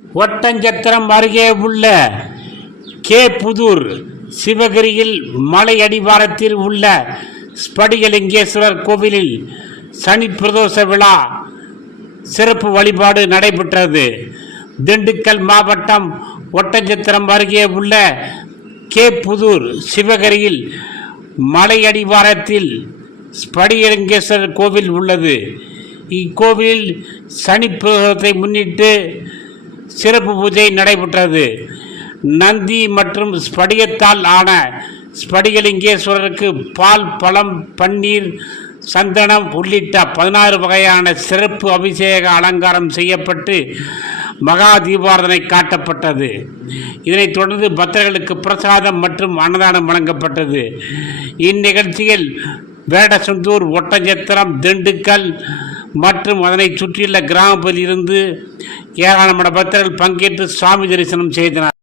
ஒட்டஞ்சத்திரம் அருகே உள்ள கே புதூர் சிவகிரியில் மலை அடிவாரத்தில் உள்ள ஸ்படிகலிங்கேஸ்வரர் கோவிலில் சனி பிரதோஷ விழா சிறப்பு வழிபாடு நடைபெற்றது. திண்டுக்கல் மாவட்டம் ஒட்டஞ்சத்திரம் அருகே உள்ள கே புதூர் சிவகிரியில் மலை அடிவாரத்தில் ஸ்படிகலிங்கேஸ்வரர் கோவில் உள்ளது. இக்கோவிலில் சனி பிரதோஷத்தை முன்னிட்டு சிறப்பு பூஜை நடைபெற்றது. நந்தி மற்றும் ஸ்படிகத்தால் ஆன ஸ்படிகலிங்கேஸ்வரருக்கு பால் பழம் பன்னீர் சந்தனம் உள்ளிட்ட பதினாறு வகையான சிறப்பு அபிஷேக அலங்காரம் செய்யப்பட்டு மகா தீபாரதனை காட்டப்பட்டது. இதனைத் தொடர்ந்து பக்தர்களுக்கு பிரசாதம் மற்றும் அன்னதானம் வழங்கப்பட்டது. இந்நிகழ்ச்சியில் வேடசந்தூர் ஒட்டஞ்சத்திரம் திண்டுக்கல் மற்றும் அதனை சுற்றியுள்ள கிராமப்பகுதியிலிருந்து ஏராளமான பக்தர்கள் பங்கேற்று சுவாமி தரிசனம் செய்தனர்.